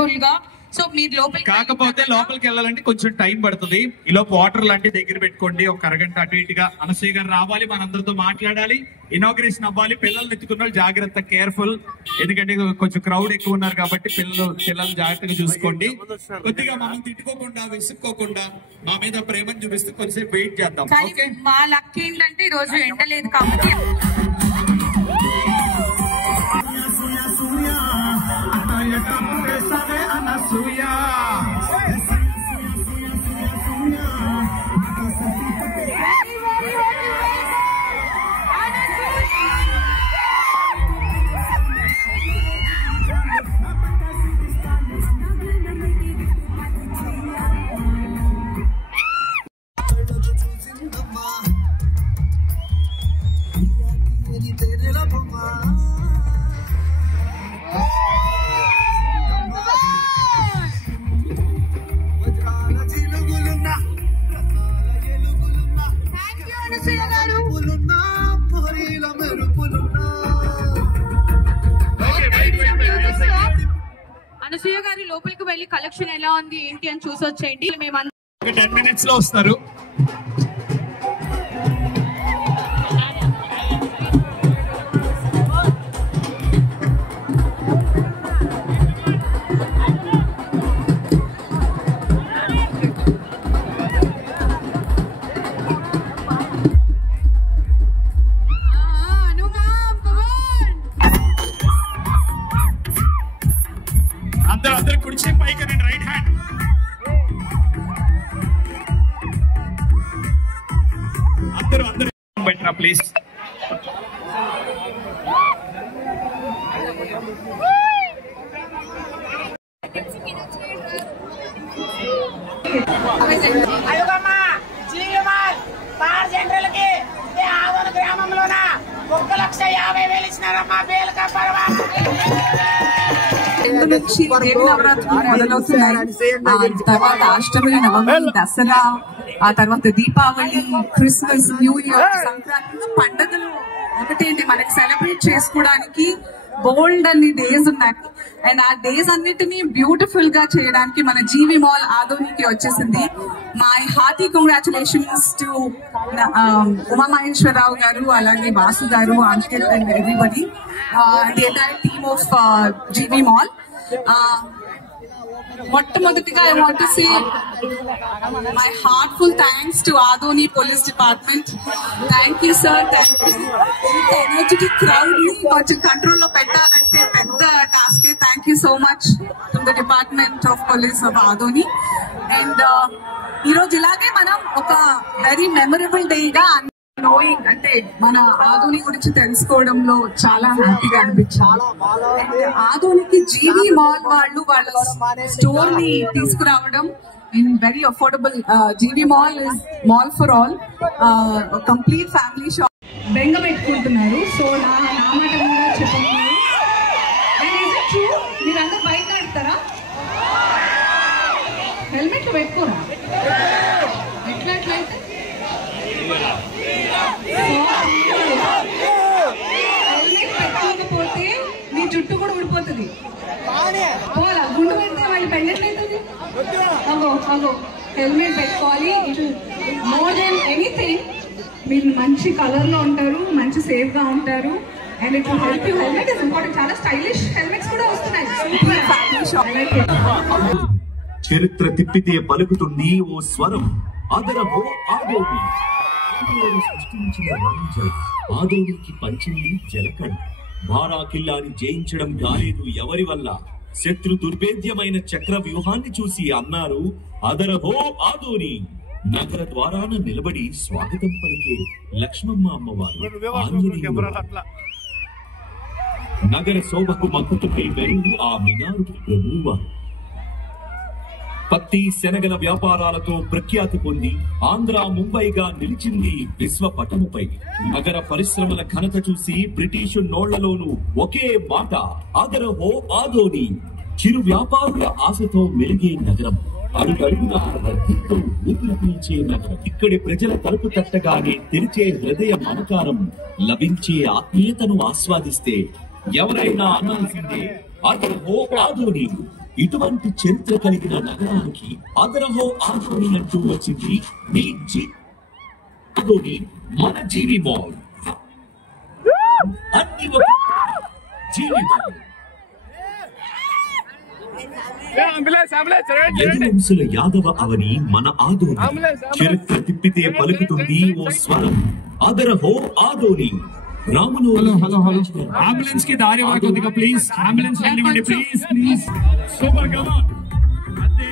Comfortable గా. So మీరు కాకపోతే లోపలికి వెళ్ళాలంటే కొంచెం టైం పడుతుంది. ఈలోపు వాటర్ లాంటి దగ్గర పెట్టుకోండి. ఒక అరగంట అటు ఇటుగా. అనసూయ గారు రావాలి, మనందరితో మాట్లాడాలి, ఇనాగ్రేషన్ అవ్వాలి. పిల్లల్ని ఎత్తుకున్న వాళ్ళు జాగ్రత్త, కేర్ఫుల్. ఎందుకంటే కొంచెం క్రౌడ్ ఎక్కువ ఉన్నారు కాబట్టి పిల్లలు జాగ్రత్తగా చూసుకోండి. కొద్దిగా మనం తిట్టుకోకుండా విసుక్కోకుండా మా మీద ప్రేమను చూపిస్తూ కొంచెంసేపు వెయిట్ చేద్దాం. మా లక్ ఏంటంటే ఈ రోజు ఎండ లేదు కాబట్టి అనసూయ గారి లోపలికి వెళ్ళి కలెక్షన్ ఎలా ఉంది ఏంటి అని చూసి వచ్చేయండి. మేము 10 minutes లో వస్తారు. అందరూ కుడిచే పైకి రైట్ హ్యాండ్. అందరూ బెటరా ప్లీజ్. గ్రామంలోన 1,50,000 ఇచ్చినారమ్మా. నుంచి దేవి నవరాత్రులు మొదలవుతున్నాయి. తర్వాత అష్టమి, నవమి, దసరా, ఆ తర్వాత Deepavali, Christmas, new year, Sankranti పండుగలు ఒకటేంటి మనకి సెలబ్రేట్ చేసుకోవడానికి బోల్డ్ అన్ని డేస్ ఉన్నాయి. అండ్ ఆ డేస్ అన్నిటినీ బ్యూటిఫుల్ గా చేయడానికి మన జీవి మాల్ ఆదోనికి వచ్చేసింది. My hearty congratulations to Umamaheswararao గారు, అలాగే వాసు గారు, uncle and everybody, the entire team of GV mall. మొట్టమొదటిగా I want to say my heartful thanks to Adoni police department. Thank you sir, thank you. ఇంత ఎనర్జెటిక్ క్రౌడ్ ని కొంచెం control లో పెట్టాలంటే పెద్ద task. Thank you so much to the department of police of Adoni. And ఈ రోజు ఇలాగే మనం ఒక వెరీ మెమరబుల్ డేగా నోయింగ్ అంటే మన ఆదోని గురించి తెలుసుకోవడంలో చాలా హ్యాపీగా అనిపించాలి. ఆదోనికి జీవి మాల్ వాళ్ళు వాళ్ళ స్టోర్ ని తీసుకురావడం in very affordable. GV mall is mall for all, complete family shop. బెంగ పెట్టుకుంటున్నారు. సో నా మాట కూడా చెప్పండి. మీరందరూ బైక్ నడుపుతారా? హెల్మెట్లు పెట్టుకోరా? ఎట్లయితే హెల్మెట్ పెట్టుకోకపోతే మీ జుట్టు కూడా ఊడిపోతుంది. పోలా గుండు పెడితే వాళ్ళు పెండట్లయితుంది. అగో హెల్మెట్ పెట్టుకోవాలి. మోర్ దెన్ ఎనీథింగ్ మీరు మంచి కలర్ లో ఉంటారు, మంచి సేఫ్ గా ఉంటారు. And it will help you. Helmet is important. చాలా స్టైలిష్ హెల్మెట్స్ కూడా వస్తున్నాయి. చరిత్ర తిప్పితే పలుకుతుంది ఓ స్వరం. ఆదరవో ఆదోని. సృష్టించిన రాంజల్ ఆదోనికి పంచింది జలకళ. బారా కిల్లాని జయించడం కాలేదు ఎవరి వల్ల. శత్రు దుర్భేద్యమైన చక్ర వ్యూహాన్ని చూసి అన్నారు అదరహో ఆదోని. నగర ద్వారాన నిలబడి స్వాగతం పలికే లక్ష్మమ్మ అమ్మవారు, ఆంజనేయుడు. నగర శోభకు మక్కుతుపై వెలుగు ఆ మినారు ప్రభువ. పత్తి శనగల వ్యాపారాలతో ప్రఖ్యాతి పొంది ఆంధ్ర ముంబైగా నిలిచింది విశ్వ పటముపై. నగర పరిశ్రమల ఘనత చూసి బ్రిటిషు నోళ్లలోనూ ఒకే మాట ఆదరహో ఆదోని. చిరు వ్యాపారుల ఆశతో మెలిగే నగరం, అడుగడుగున రద్దీతో ఊపిరి పీల్చే నగరం. ఇక్కడి ప్రజల తలుపు తట్టగానే తెరిచే హృదయ మమకారం, లభించే ఆత్మీయతను ఆస్వాదిస్తే ఎవరైనా అనాల్సిందే ఆదరహో ఆదోని. ఇటువంటి చరిత్ర కలిగిన నగరానికి అగరహో ఆదోని అంటూ వచ్చింది మీ ఆదోని మన జీవి మాల్. అన్ని ఒక జీవి మాల్. యదువంశుల యాదవ అవని మన ఆదోని. చరిత్ర తిప్పితే పలుకుతుంది ఓ స్వరం. అగరహో ఆదోని. రాములు అంబులెన్స్ కి దారి కొద్దిగా ప్లీజ్. అంబులెన్స్ వెళ్ళివ్వండి please please. Super come on. అంతే.